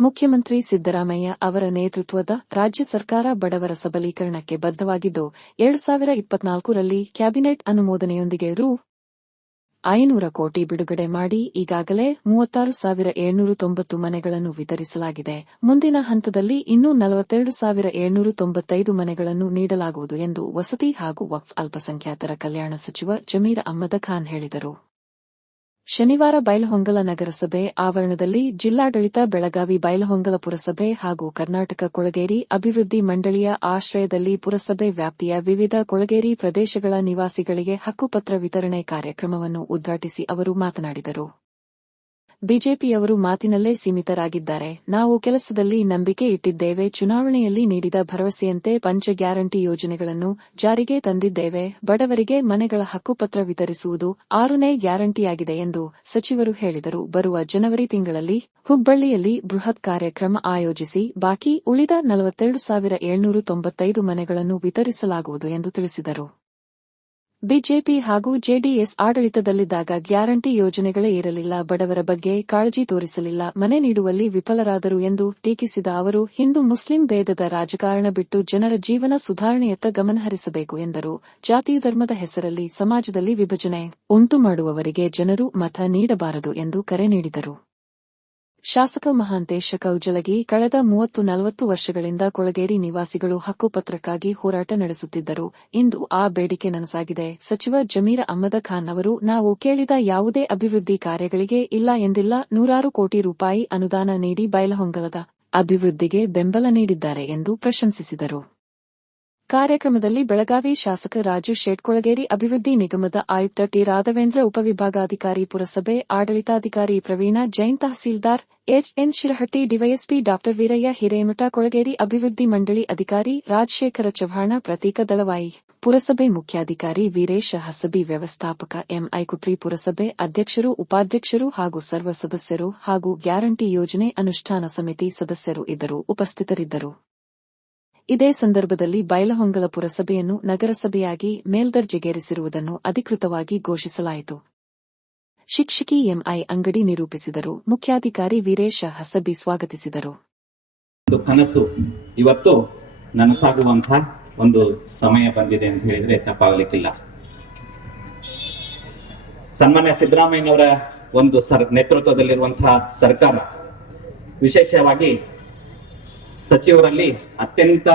ಮುಖ್ಯಮಂತ್ರಿ ಸಿದ್ದರಾಮಯ್ಯ ಅವರ ನೇತೃತ್ವದ ರಾಜ್ಯ ಸರ್ಕಾರ ಬಡವರ ಸಬಲೀಕರಣಕ್ಕೆ ಬದ್ಧವಾಗಿದ್ದು, ಎರಡು ಸಾವಿರ ಇಪ್ಪತ್ನಾಲ್ಕರಲ್ಲಿ ಕ್ಯಾಬಿನೆಟ್ ಅನುಮೋದನೆಯೊಂದಿಗೆ ರು. ಐನೂರ ಕೋಟಿ ಬಿಡುಗಡೆ ಮಾಡಿ ಈಗಾಗಲೇ ಮೂವತ್ತಾರು ಸಾವಿರ ಏಳ್ನೂರ ತೊಂಬತ್ತು ಮನೆಗಳನ್ನು ವಿತರಿಸಲಾಗಿದೆ. ಮುಂದಿನ ಹಂತದಲ್ಲಿ ಇನ್ನೂ ನಲವತ್ತೆರಡು ಸಾವಿರ ಏಳ್ನೂರ ತೊಂಬತ್ತೈದು ಮನೆಗಳನ್ನು ನೀಡಲಾಗುವುದು ಎಂದು ವಸತಿ ಹಾಗೂ ವಕ್ಫ್ ಅಲ್ಪಸಂಖ್ಯಾತರ ಕಲ್ಯಾಣ ಸಚಿವ ಜಮೀರ್ ಅಹ್ಮದ್ ಖಾನ್ ಹೇಳಿದರು. ಶನಿವಾರ ಬೈಲಹೊಂಗಲ ನಗರಸಭೆ ಆವರಣದಲ್ಲಿ ಜಿಲ್ಲಾಡಳಿತ ಬೆಳಗಾವಿ ಬೈಲಹೊಂಗಲ ಪುರಸಭೆ ಹಾಗೂ ಕರ್ನಾಟಕ ಕೊಳಗೇರಿ ಅಭಿವೃದ್ಧಿ ಮಂಡಳಿಯ ಆಶ್ರಯದಲ್ಲಿ ಪುರಸಭೆ ವ್ಯಾಪ್ತಿಯ ವಿವಿಧ ಕೊಳಗೇರಿ ಪ್ರದೇಶಗಳ ನಿವಾಸಿಗಳಿಗೆ ಹಕ್ಕುಪತ್ರ ವಿತರಣೆ ಕಾರ್ಯಕ್ರಮವನ್ನು ಉದ್ಘಾಟಿಸಿ ಅವರು ಮಾತನಾಡಿದರು. ಬಿಜೆಪಿಯವರು ಮಾತಿನಲ್ಲೇ ಸೀಮಿತರಾಗಿದ್ದಾರೆ. ನಾವು ಕೆಲಸದಲ್ಲಿ ನಂಬಿಕೆ ಇಟ್ಟಿದ್ದೇವೆ, ಚುನಾವಣೆಯಲ್ಲಿ ನೀಡಿದ ಭರವಸೆಯಂತೆ ಪಂಚ ಗ್ಯಾರಂಟಿ ಯೋಜನೆಗಳನ್ನು ಜಾರಿಗೆ ತಂದಿದ್ದೇವೆ. ಬಡವರಿಗೆ ಮನೆಗಳ ಹಕ್ಕುಪತ್ರ ವಿತರಿಸುವುದು ಆರನೇ ಗ್ಯಾರಂಟಿಯಾಗಿದೆ ಎಂದು ಸಚಿವರು ಹೇಳಿದರು. ಬರುವ ಜನವರಿ ತಿಂಗಳಲ್ಲಿ ಹುಬ್ಬಳ್ಳಿಯಲ್ಲಿ ಬೃಹತ್ ಕಾರ್ಯಕ್ರಮ ಆಯೋಜಿಸಿ ಬಾಕಿ ಉಳಿದ ನಲವತ್ತೆರಡು ಸಾವಿರ ಏಳ್ನೂರ ತೊಂಬತ್ತೈದು ಮನೆಗಳನ್ನು ವಿತರಿಸಲಾಗುವುದು ಎಂದು ತಿಳಿಸಿದರು. ಬಿಜೆಪಿ ಹಾಗೂ ಜೆಡಿಎಸ್ ಆಡಳಿತದಲ್ಲಿದ್ದಾಗ ಗ್ಯಾರಂಟಿ ಯೋಜನೆಗಳೇ ಇರಲಿಲ್ಲ. ಬಡವರ ಬಗ್ಗೆ ಕಾಳಜಿ ತೋರಿಸಲಿಲ್ಲ. ಮನೆ ನೀಡುವಲ್ಲಿ ವಿಫಲರಾದರು ಎಂದು ಟೀಕಿಸಿದ ಅವರು, ಹಿಂದೂ ಮುಸ್ಲಿಂ ಭೇದದ ರಾಜಕಾರಣ ಬಿಟ್ಟು ಜನರ ಜೀವನ ಸುಧಾರಣೆಯತ್ತ ಗಮನಹರಿಸಬೇಕು ಎಂದರು. ಜಾತಿ ಧರ್ಮದ ಹೆಸರಲ್ಲಿ ಸಮಾಜದಲ್ಲಿ ವಿಭಜನೆ ಉಂಟು ಮಾಡುವವರಿಗೆ ಜನರು ಮತ ನೀಡಬಾರದು ಎಂದು ಕರೆ ನೀಡಿದರು. ಶಾಸಕ ಮಹಾಂತೇಶ ಕೌಜಲಗಿ ಕಳೆದ ಮೂವತ್ತು ನಲವತ್ತು ವರ್ಷಗಳಿಂದ ಕೊಳಗೇರಿ ನಿವಾಸಿಗಳು ಹಕ್ಕುಪತ್ರಕ್ಕಾಗಿ ಹೋರಾಟ ನಡೆಸುತ್ತಿದ್ದರು. ಇಂದು ಆ ಬೇಡಿಕೆ ನನಸಾಗಿದೆ. ಸಚಿವ ಜಮೀರ್ ಅಹ್ಮದ ಖಾನ್ ಅವರು, ನಾವು ಕೇಳಿದ ಯಾವುದೇ ಅಭಿವೃದ್ಧಿ ಕಾರ್ಯಗಳಿಗೆ ಇಲ್ಲ ಎಂದಿಲ್ಲ ನೂರಾರು ಕೋಟಿ ರೂಪಾಯಿ ಅನುದಾನ ನೀಡಿ ಬಯಲಹೊಂಗಲದ ಅಭಿವೃದ್ಧಿಗೆ ಬೆಂಬಲ ನೀಡಿದ್ದಾರೆ ಎಂದು ಪ್ರಶಂಸಿಸಿದರು. ಕಾರ್ಯಕ್ರಮದಲ್ಲಿ ಬೆಳಗಾವಿ ಶಾಸಕ ರಾಜು ಶೇಟ್ಕೊಳಗೇರಿ ಅಭಿವೃದ್ಧಿ ನಿಗಮದ ಆಯುಕ್ತ ಟಿ ರಾಘವೇಂದ್ರ ಉಪವಿಭಾಗಾಧಿಕಾರಿ ಪುರಸಭೆ, ಆಡಳಿತಾಧಿಕಾರಿ ಪ್ರವೀಣ, ಜೈನ್ ತಹಸೀಲ್ದಾರ್ ಎಚ್ಎನ್ ಶಿರಹಟ್ಟಿ, ಡಿವೈಎಸ್ಪಿ ಡಾ ವೀರಯ್ಯ ಹಿರೇಮಠ, ಕೊಳಗೇರಿ ಅಭಿವೃದ್ಧಿ ಮಂಡಳಿ ಅಧಿಕಾರಿ ರಾಜಶೇಖರ ಚವ್ಹಾಣ, ಪ್ರತೀಕ ದಳವಾಯಿ. ಪುರಸಭೆ ಮುಖ್ಯಾಧಿಕಾರಿ ವೀರೇಶ ಹಸಬಿ, ವ್ಯವಸ್ಥಾಪಕ ಎಂಐ ಕುಟ್ರಿ ಪುರಸಭೆ ಅಧ್ಯಕ್ಷರು, ಉಪಾಧ್ಯಕ್ಷರು ಹಾಗೂ ಸರ್ವ ಸದಸ್ಯರು ಹಾಗೂ ಗ್ಯಾರಂಟಿ ಯೋಜನೆ ಅನುಷ್ಠಾನ ಸಮಿತಿ ಸದಸ್ಯರು ಇದ್ದರು, ಉಪಸ್ಥಿತರಿದ್ದರು. ಇದೇ ಸಂದರ್ಭದಲ್ಲಿ ಬೈಲಹೊಂಗಲ ಪುರಸಭೆಯನ್ನು ನಗರಸಭೆಯಾಗಿ ಮೇಲ್ದರ್ಜೆಗೇರಿಸಿರುವುದನ್ನು ಅಧಿಕೃತವಾಗಿ ಘೋಷಿಸಲಾಯಿತು. ಶಿಕ್ಷಕಿ ಎಂಐ ಅಂಗಡಿ ನಿರೂಪಿಸಿದರು. ಮುಖ್ಯಾಧಿಕಾರಿ ವೀರೇಶ ಹಸಬಿ ಸ್ವಾಗತಿಸಿದರು. ಕನಸು. ಇವತ್ತು ನನಸಾಗುವಂತಹ ಒಂದು ಸಮಯ ಬಂದಿದೆ ಅಂತ ಹೇಳಿದ್ರೆ ತಪ್ಪಾಗಲಿಕ್ಕಿಲ್ಲ. ಸನ್ಮಾನ್ಯ ಸಿದ್ದರಾಮಯ್ಯನವರ ಒಂದು ಸರ್ ನೇತೃತ್ವದಲ್ಲಿರುವಂತಹ ಸರ್ಕಾರ ವಿಶೇಷವಾಗಿ ಸಚಿವರಲ್ಲಿ ಅತ್ಯಂತ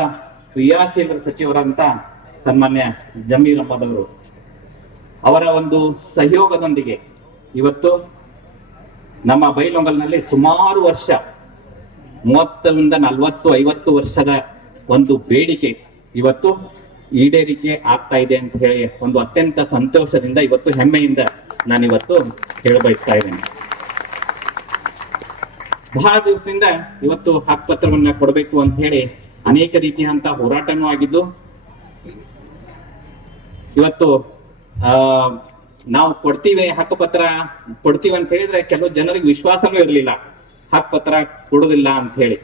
ಕ್ರಿಯಾಶೀಲ ಸಚಿವರಂತ ಸನ್ಮಾನ್ಯ ಜಮೀರ್ ಅಹಮದ್ ಅವರು ಒಂದು ಸಹಯೋಗದೊಂದಿಗೆ ಇವತ್ತು ನಮ್ಮ ಬೈಲೊಂಗಲ್ನಲ್ಲಿ ಸುಮಾರು ವರ್ಷ, ಮೂವತ್ತರಿಂದ ನಲವತ್ತು, ಐವತ್ತು ವರ್ಷದ ಒಂದು ಬೇಡಿಕೆ ಇವತ್ತು ಈಡೇರಿಕೆ ಆಗ್ತಾ ಇದೆ ಅಂತ ಹೇಳಿ ಒಂದು ಅತ್ಯಂತ ಸಂತೋಷದಿಂದ ಇವತ್ತು ಹೆಮ್ಮೆಯಿಂದ ನಾನಿವತ್ತು ಹೇಳಬಯಸ್ತಾ ಇದ್ದೇನೆ. ಬಹಳ ದಿವಸದಿಂದ ಇವತ್ತು ಹಕ್ಕುಪತ್ರವನ್ನ ಕೊಡಬೇಕು ಅಂತ ಹೇಳಿ ಅನೇಕ ರೀತಿಯಂತ ಹೋರಾಟನೂ ಆಗಿದ್ದು, ಇವತ್ತು, ಆ, ನಾವು ಕೊಡ್ತೀವಿ ಹಕ್ಕುಪತ್ರ ಕೊಡ್ತೀವಿ ಅಂತ ಹೇಳಿದ್ರೆ ಕೆಲವು ಜನರಿಗೆ ವಿಶ್ವಾಸನೂ ಇರಲಿಲ್ಲ. ಹಕ್ಕುಪತ್ರ ಕೊಡುದಿಲ್ಲ ಅಂತ ಹೇಳಿ.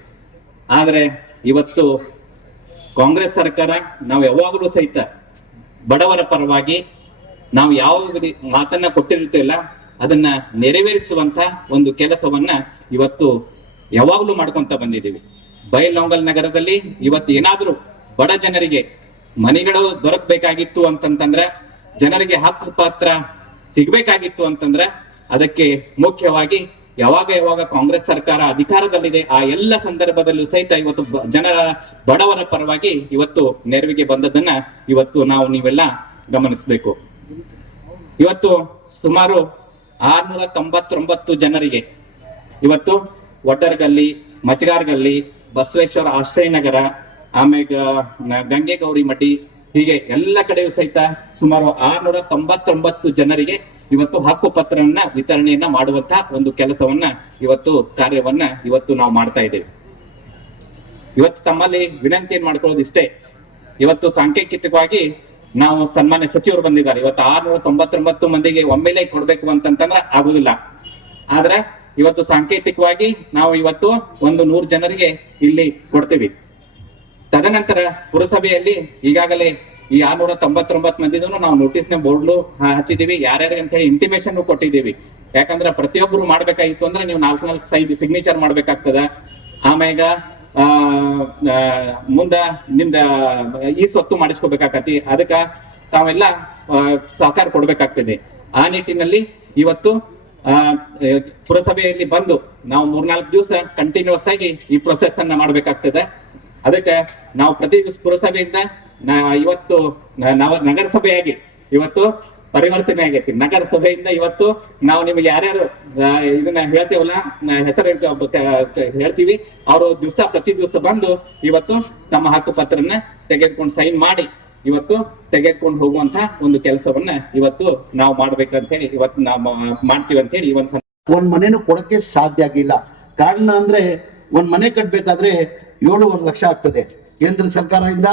ಆದ್ರೆ ಇವತ್ತು ಕಾಂಗ್ರೆಸ್ ಸರ್ಕಾರ ನಾವು ಯಾವಾಗಲೂ ಸಹಿತ ಬಡವರ ಪರವಾಗಿ ನಾವು ಯಾವ ಮಾತನ್ನ ಕೊಟ್ಟಿರ್ತೀವಲ್ಲ ಅದನ್ನ ನೆರವೇರಿಸುವಂತ ಒಂದು ಕೆಲಸವನ್ನ ಇವತ್ತು ಯಾವಾಗಲೂ ಮಾಡ್ಕೊಂತ ಬಂದಿದ್ದೀವಿ. ಬೈಲೊಂಗಲ್ ನಗರದಲ್ಲಿ ಇವತ್ತು ಏನಾದರೂ ಬಡ ಜನರಿಗೆ ಮನೆಗಳು ದೊರಕಬೇಕಾಗಿತ್ತು ಅಂತಂತಂದ್ರೆ, ಜನರಿಗೆ ಹಕ್ಕು ಪಾತ್ರ ಸಿಗ್ಬೇಕಾಗಿತ್ತು ಅಂತಂದ್ರೆ, ಅದಕ್ಕೆ ಮುಖ್ಯವಾಗಿ ಯಾವಾಗ ಯಾವಾಗ ಕಾಂಗ್ರೆಸ್ ಸರ್ಕಾರ ಅಧಿಕಾರದಲ್ಲಿದೆ, ಆ ಎಲ್ಲ ಸಂದರ್ಭದಲ್ಲೂ ಸಹಿತ ಇವತ್ತು ಜನರ ಬಡವರ ಪರವಾಗಿ ಇವತ್ತು ನೆರವಿಗೆ ಬಂದದನ್ನ ಇವತ್ತು ನಾವು ನೀವೆಲ್ಲ ಗಮನಿಸಬೇಕು. ಇವತ್ತು ಸುಮಾರು ಆರ್ನೂರ ತೊಂಬತ್ತೊಂಬತ್ತು ಜನರಿಗೆ. ಇವತ್ತು ಒಡ್ಡರ್ಗಲ್ಲಿ ಮಚಗಾರ್ಗಲ್ಲಿ, ಬಸವೇಶ್ವರ ಆಶ್ರಯ ನಗರ ಆಮೇಲೆ ಗಂಗೆ ಗಂಗೆಗೌರಿ ಮಠಿ, ಹೀಗೆ ಎಲ್ಲ ಕಡೆಯೂ ಸಹಿತ ಸುಮಾರು ಆರ್ನೂರ ತೊಂಬತ್ತೊಂಬತ್ತು ಜನರಿಗೆ ಇವತ್ತು ಹಕ್ಕು ವಿತರಣೆಯನ್ನ ಮಾಡುವಂತಹ ಒಂದು ಕೆಲಸವನ್ನ ಇವತ್ತು ಕಾರ್ಯವನ್ನ ಇವತ್ತು ನಾವು ಮಾಡ್ತಾ ಇದ್ದೇವೆ. ಇವತ್ತು ತಮ್ಮಲ್ಲಿ ವಿನಂತಿ ಏನ್ ಮಾಡ್ಕೊಳ್ಳೋದು ಇಷ್ಟೇ? ಇವತ್ತು ಸಾಂಕೇತಿಕವಾಗಿ ನಾವು ಸನ್ಮಾನ್ಯ ಸಚಿವರು ಬಂದಿದ್ದಾರೆ. ಇವತ್ತು ಆರ್ನೂರ ತೊಂಬತ್ತೊಂಬತ್ತು ಮಂದಿಗೆ ಒಮ್ಮೆಲೆ ಕೊಡ್ಬೇಕು ಅಂತಂತಂದ್ರೆ ಆಗುದಿಲ್ಲ. ಆದ್ರೆ ಇವತ್ತು ಸಾಂಕೇತಿಕವಾಗಿ ನಾವು ಇವತ್ತು ಒಂದು ನೂರು ಜನರಿಗೆ ಇಲ್ಲಿ ಕೊಡ್ತೀವಿ. ತದನಂತರ ಪುರಸಭೆಯಲ್ಲಿ ಈಗಾಗಲೇ ಈ ಆರ್ನೂರ ತೊಂಬತ್ತೊಂಬತ್ತು ಮಂದಿದೂ ನಾವು ನೋಟಿಸ್ನ ಬೋರ್ಡ್ ಹಚ್ಚಿದೀವಿ. ಯಾರ್ಯಾರಿಗೆ ಅಂತ ಹೇಳಿ ಇಂಟಿಮೇಶನ್ ಕೊಟ್ಟಿದ್ದೀವಿ. ಯಾಕಂದ್ರೆ ಪ್ರತಿಯೊಬ್ಬರು ಮಾಡ್ಬೇಕಾಗಿತ್ತು ಅಂದ್ರೆ ನೀವು ನಾಲ್ಕು ನಾಲ್ಕು ಸೈಡ್ ಸಿಗ್ನೇಚರ್ ಮಾಡ್ಬೇಕಾಗ್ತದ. ಆಮ್ಯಾಗ ಮುಂದ ನಿಮ್ದ ಈ ಸ್ವತ್ತು ಮಾಡಿಸ್ಕೋಬೇಕಾಕತಿ. ಅದಕ್ಕ ತಾವೆಲ್ಲ ಸಹಕಾರ ಕೊಡ್ಬೇಕಾಗ್ತದೆ. ಆ ನಿಟ್ಟಿನಲ್ಲಿ ಇವತ್ತು ಪುರಸಭೆಯಲ್ಲಿ ಬಂದು ನಾವು ಮೂರ್ನಾಲ್ಕು ದಿವಸ ಕಂಟಿನ್ಯೂಸ್ ಆಗಿ ಈ ಪ್ರೊಸೆಸ್ ಅನ್ನ ಮಾಡ್ಬೇಕಾಗ್ತದೆ. ಅದಕ್ಕೆ ನಾವು ಪ್ರತಿ ದಿವಸ ಪುರಸಭೆಯಿಂದ ಇವತ್ತು ನಗರಸಭೆಯಾಗಿ ಇವತ್ತು ಪರಿವರ್ತನೆ ಆಗೈತಿ. ನಗರಸಭೆಯಿಂದ ಇವತ್ತು ನಾವು ನಿಮ್ಗೆ ಯಾರ್ಯಾರು ಇದನ್ನ ಹೇಳ್ತೇವಲ್ಲ ಹೆಸರು ಹೇಳ್ತೇವ- ಅವರು ದಿವಸ, ಪ್ರತಿ ದಿವಸ ಬಂದು ಇವತ್ತು ತಮ್ಮ ಹಕ್ಕು ಪತ್ರನ ತೆಗೆದುಕೊಂಡು ಸೈನ್ ಮಾಡಿ ಇವತ್ತು ತೆಗೆದುಕೊಂಡು ಹೋಗುವಂತ ಒಂದು ಕೆಲಸವನ್ನ ಇವತ್ತು ನಾವು ಮಾಡ್ಬೇಕಂತ ಹೇಳಿ ಇವತ್ತು ನಾವು ಮಾಡ್ತೀವಿ ಅಂತ ಹೇಳಿ ಒಂದು ಒಂದ್ ಮನೆನೂ ಕೊಡಕ್ಕೆ ಸಾಧ್ಯ ಆಗಿಲ್ಲ. ಕಾರಣ ಅಂದ್ರೆ ಒಂದ್ ಮನೆ ಕಟ್ಬೇಕಾದ್ರೆ ಏಳುವರೆ ಲಕ್ಷ ಆಗ್ತದೆ. ಕೇಂದ್ರ ಸರ್ಕಾರದಿಂದ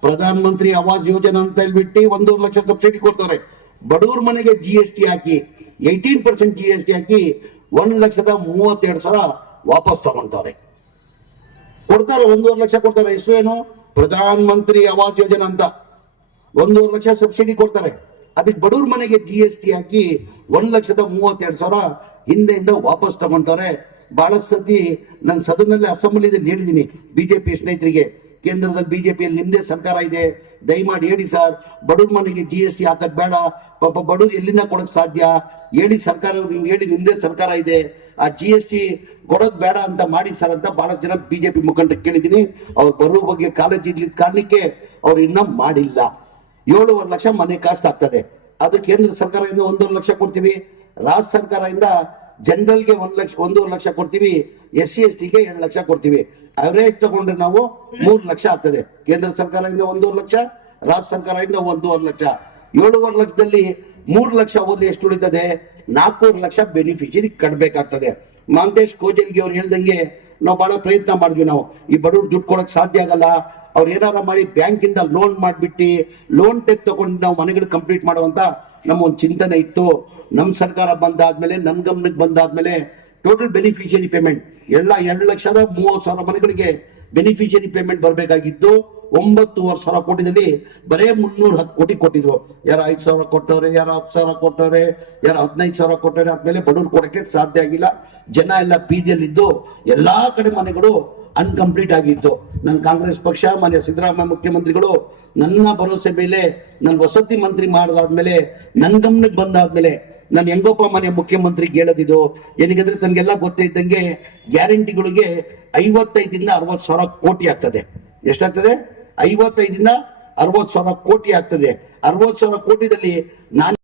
ಪ್ರಧಾನ ಮಂತ್ರಿ ಆವಾಸ್ ಯೋಜನಾ ಅಂತ ಹೇಳ್ಬಿಟ್ಟು ಒಂದೂವರೆ ಲಕ್ಷ ಸಬ್ಸಿಡಿ ಕೊಡ್ತಾರೆ. ಬಡವ್ರ ಮನೆಗೆ ಜಿ ಎಸ್ ಟಿ ಹಾಕಿ eighteen percent G S T ಹಾಕಿ ಒಂದ್ ಲಕ್ಷದ ಮೂವತ್ತೆರಡು ಸಾವಿರ ವಾಪಸ್ ತಗೊಂತಾರೆ ಕೊಡ್ತಾರೆ, ಒಂದೂವರೆ ಲಕ್ಷ ಕೊಡ್ತಾರೆ. ಹೆಸರು ಏನು? ಪ್ರಧಾನ ಮಂತ್ರಿ ಆವಾಸ್ ಯೋಜನೆ ಅಂತ. ಒಂದೂವರೆ ಲಕ್ಷ ಸಬ್ಸಿಡಿ ಕೊಡ್ತಾರೆ. ಅದಕ್ಕೆ ಬಡವ್ರ ಮನೆಗೆ ಜಿ ಎಸ್ ಟಿ ಹಾಕಿ ಒಂದ್ ಲಕ್ಷದ ಮೂವತ್ತೆರಡು ಸಾವಿರ ಹಿಂದೆಯಿಂದ ವಾಪಸ್ ತಗೊಂತಾರೆ ಬಹಳಷ್ಟು ಸತಿ ನನ್ನ ಸದನದಲ್ಲಿ ಅಸೆಂಬ್ಲಿದಲ್ಲಿ ಹೇಳಿದ್ದೀನಿ ಬಿಜೆಪಿ ಸ್ನೇಹಿತರಿಗೆ. ಕೇಂದ್ರದಲ್ಲಿ ಬಿಜೆಪಿಯಲ್ಲಿ ನಿಮ್ದೇ ಸರ್ಕಾರ ಇದೆ. ದಯಮಾಡಿ ಹೇಳಿ ಸರ್, ಬಡವ್ರ ಮನೆಗೆ ಜಿ ಎಸ್ ಟಿ ಹಾಕದ್ ಬೇಡ. ಪಾಪ ಬಡವ್ರು ಎಲ್ಲಿಂದ ಕೊಡಕ್ ಸಾಧ್ಯ? ಹೇಳಿ ಸರ್ಕಾರ, ನಿಮ್ಗೆ ಹೇಳಿ ನಿಮ್ದೇ ಸರ್ಕಾರ ಇದೆ. ಆ ಜಿ ಎಸ್ ಟಿ ಕೊಡೋದ್ ಬೇಡ ಅಂತ ಮಾಡಿ ಸರ್ ಅಂತ ಬಹಳಷ್ಟು ಜನ ಬಿಜೆಪಿ ಮುಖಂಡರು ಕೇಳಿದೀನಿ ಅವ್ರು ಬರುವ ಬಗ್ಗೆ ಕಾಳಜಿ ಇರ್ಲಿದ ಕಾರಣಕ್ಕೆ ಅವ್ರು ಇನ್ನ ಮಾಡಿಲ್ಲ. ಏಳುವರೆ ಲಕ್ಷ ಮನೆ ಕಾಸ್ಟ್ ಆಗ್ತದೆ. ಅದು ಕೇಂದ್ರ ಸರ್ಕಾರದಿಂದ ಒಂದೂವರೆ ಲಕ್ಷ ಕೊಡ್ತೀವಿ. ರಾಜ್ಯ ಸರ್ಕಾರದಿಂದ ಜನರಲ್ಗೆ ಒಂದು ಲಕ್ಷ, ಒಂದೂವರೆ ಲಕ್ಷ ಕೊಡ್ತೀವಿ ಎಸ್ ಸಿ ಎಸ್ ಟಿಗೆ ಎರಡು ಲಕ್ಷ ಕೊಡ್ತೀವಿ. ಅವರೇಜ್ ತಗೊಂಡ್ರೆ ನಾವು ಮೂರು ಲಕ್ಷ ಆಗ್ತದೆ. ಕೇಂದ್ರ ಸರ್ಕಾರದಿಂದ ಒಂದೂವರೆ ಲಕ್ಷ, ರಾಜ್ಯ ಸರ್ಕಾರದಿಂದ ಒಂದೂವರೆ ಲಕ್ಷ. ಏಳುವರೆ ಲಕ್ಷದಲ್ಲಿ ಮೂರು ಲಕ್ಷ ಹೋದ್ರೆ ಎಷ್ಟು ಉಳಿತದೆ? ನಾಲ್ಕೂವರೆ ಲಕ್ಷ ಬೆನಿಫಿಷರಿ ಕಟ್ಟಬೇಕಾಗ್ತದೆ ಮಾಂತೇಶ್ ಕೋಜಲ್ಗಿ ಅವ್ರು ಹೇಳ್ದಂಗೆ ನಾವು ಬಹಳ ಪ್ರಯತ್ನ ಮಾಡಿದ್ವಿ ನಾವು. ಈ ಬಡವ್ರು ದುಡ್ಡು ಕೊಡೋಕೆ ಸಾಧ್ಯ ಆಗಲ್ಲ. ಅವ್ರು ಏನಾರ ಮಾಡಿ ಬ್ಯಾಂಕ್ ಇಂದ ಲೋನ್ ಮಾಡಿಬಿಟ್ಟು ಲೋನ್ ಟೈಪ್ ತಗೊಂಡು ನಾವು ಮನೆಗಳು ಕಂಪ್ಲೀಟ್ ಮಾಡುವಂತ ನಮ್ಮ ಒಂದು ಚಿಂತನೆ ಇತ್ತು. ನಮ್ಮ ಸರ್ಕಾರ ಬಂದಾದ್ಮೇಲೆ ನನ್ನ ಗಮನಕ್ಕೆ ಬಂದಾದ್ಮೇಲೆ ಟೋಟಲ್ ಬೆನಿಫಿಷಿಯರಿ ಪೇಮೆಂಟ್ ಎಲ್ಲ ಎರಡು ಲಕ್ಷದ ಮೂವತ್ತು ಸಾವಿರ ಮನೆಗಳಿಗೆ ಬೆನಿಫಿಷಿಯರಿ ಪೇಮೆಂಟ್ ಬರಬೇಕಾಗಿದ್ದು ಒಂಬತ್ತುವರೆ ಸಾವಿರ ಕೋಟಿದಲ್ಲಿ ಬರೇ ಮುನ್ನೂರ ಹತ್ತು ಕೋಟಿ ಕೊಟ್ಟಿದ್ರು. ಯಾರು ಐದು ಸಾವಿರ ಕೊಟ್ಟವ್ರೆ, ಯಾರು ಹತ್ತು ಸಾವಿರ ಕೊಟ್ಟವ್ರೆ, ಯಾರು ಹದಿನೈದು ಸಾವಿರ ಕೊಟ್ಟವ್ರೆ ಆದ್ಮೇಲೆ ಬಡವ್ರು ಕೊಡಕ್ಕೆ ಸಾಧ್ಯ ಆಗಿಲ್ಲ. ಜನ ಎಲ್ಲ ಬೀದಿಯಲ್ಲಿದ್ದು ಎಲ್ಲಾ ಕಡೆ ಮನೆಗಳು ಅನ್ಕಂಪ್ಲೀಟ್ ಆಗಿತ್ತು. ನನ್ನ ಕಾಂಗ್ರೆಸ್ ಪಕ್ಷ, ಮಾನ್ಯ ಸಿದ್ದರಾಮಯ್ಯ ಮುಖ್ಯಮಂತ್ರಿಗಳು ನನ್ನ ಭರವಸೆ ಮೇಲೆ ನನ್ನ ವಸತಿ ಮಂತ್ರಿ ಮಾಡಿದಾದ್ಮೇಲೆ ನನ್ನ ಗಮನಕ್ಕೆ ಬಂದಾದ್ಮೇಲೆ ನಾನು ಹೆಂಗೋಪ ಮನೆ ಮುಖ್ಯಮಂತ್ರಿ ಹೇಳೋದಿದು, ಏನಿಗಂದ್ರೆ ತಮಗೆಲ್ಲ ಗೊತ್ತೇ ಇದ್ದಂಗೆ ಗ್ಯಾರಂಟಿಗಳಿಗೆ ಐವತ್ತೈದಿಂದ ಅರವತ್ತು ಸಾವಿರ ಕೋಟಿ ಆಗ್ತದೆ. ಎಷ್ಟಾಗ್ತದೆ? ಐವತ್ತೈದಿಂದ ಅರವತ್ತು ಸಾವಿರ ಕೋಟಿ ಆಗ್ತದೆ. ಅರವತ್ತು ಸಾವಿರ ಕೋಟಿದಲ್ಲಿ ನಾನು